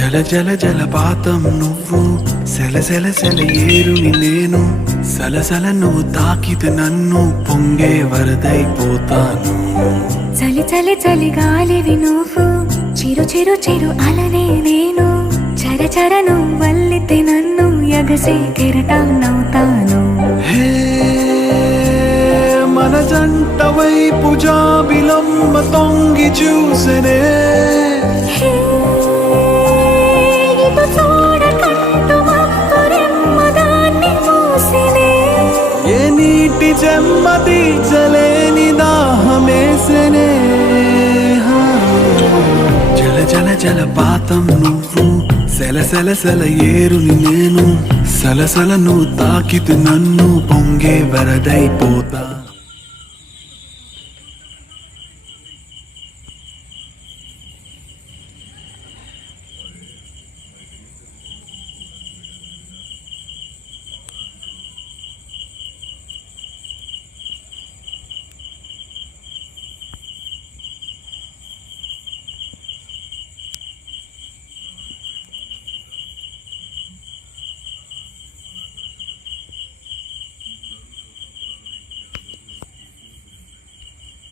జల జల జలపాతం నువ్వు, సెల సెల సెల ఏరుని నేను, సలసల నువ్వు తాకితే నన్ను పొంగే వరదైపోతాను. చలి చలి చలి గాలివి నువ్వు, చిరు చిరు చిరు అలనే నేను, చర చర నువ్వు వల్లితే నన్ను ఎగసే కెరటాన్నవుతాను. హే మన జంట వైపు జాబిలమ్మ తొంగి చూసెనే, హే, ఇటు చూడకంటూ మబ్బురెమ్మ దాన్ని మూసెనే. ఏ నీటి చెమ్మ తీర్చలేని దాహమేసెనే. జల జల జలపాతం నువ్వు, సెల సెల సెల ఏరుని నేను, సలసల నువ్వు తాకితే నన్ను పొంగే వరదైపోతా.